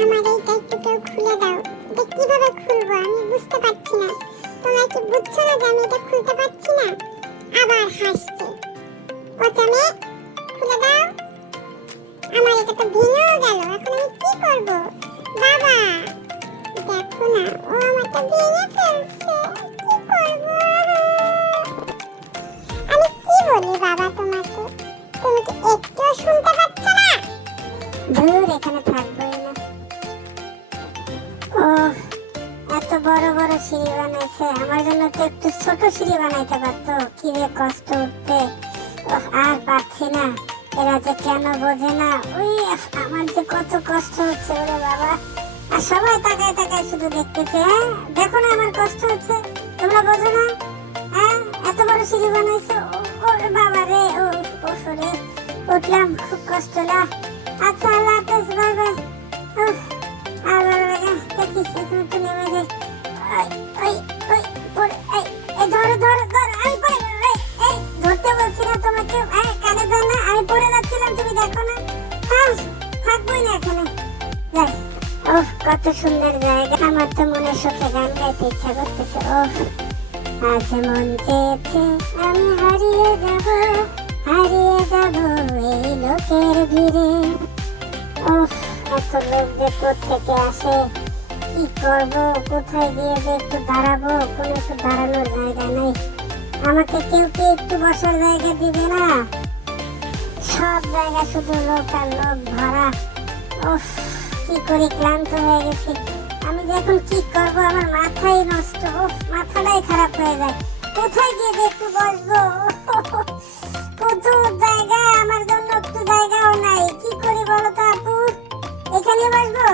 আমার এইটা একটু কেউ খুলে দাও। এটা কিভাবে খুলবো আমি বুঝতে পারছি না। তোমরা কি বুঝছো না যে আমি এটা খুলতে পারছি না? আবার হাসছে। পচা মেয়ে, খুলে দাও। আমার এটা তো ভেঙেও গেল, এখন আমি কি করব? বাবা দেখো না, ও আমারটা ভেঙে ফেলছে। কি করব? আমি কি বলি বাবা তোমাকে? তুমি কি একটু শুনতে পাচ্ছ না? দূর, এখানে থাকবোই না। ও এত বড় বড় সিঁড়ি বানাইছে, আমার জন্য তো একটু ছোট সিঁড়ি বানাইতে পারতো। কি যে কষ্ট উঠতে, আর পারছি না। এরা যে কেন বোঝে না, ওই আমার যে কত কষ্ট হচ্ছে ওরে বাবা। আর সবাই তাকায় তাকায় শুধু দেখতেছে। হ্যাঁ দেখো না আমার কষ্ট হচ্ছে, তোমরা বোঝো না? হ্যাঁ এত বড় সিঁড়ি বানাইছে, ওরে বাবা রে। ও সরে উঠলাম, খুব কষ্ট না। আচ্ছা আল্লাহ হাফেজ, বাই বাই। আর ভালো লাগে দেখি একটু একটু নেমে যাই। ওই ওই পড়ে, এই ধরো ধরো ধরো, আমি পড়ে গেলাম। এই ধরতে বলছি না তোমাকে, কানে দাও না, আমি পড়ে যাচ্ছিলাম, তুমি দেখো না? হ্যাঁ থাকবোই না এখানে, যাই। ওহ কত সুন্দর জায়গা, আমার তো মনে সুখে গান গাইতে ইচ্ছা করতেছে। ওহ আজ মন চেয়েছে আমি হারিয়ে যাব এই লোকের ভিড়ে। ওহ এত লোক যে কোত্থেকে আসে, কি করবো, কোথায় গিয়ে যে একটু দাঁড়াবো, কোনো একটু দাঁড়ানোর জায়গা নেই। আমাকে কেউ কি একটু বসার জায়গা দিবে না? সব জায়গা শুধু লোক আর লোক ভরা। উফ কি করি, ক্লান্ত হয়ে গেছি। আমি যে এখন কি করবো, আমার মাথাই নষ্ট। উফ মাথাটাই খারাপ হয়ে যায়। কোথায় গিয়ে যে একটু বসবো? প্রচুর জায়গা, আমার জন্য একটু জায়গাও নাই। কি করি বলো তো আপু, এখানে বসবো?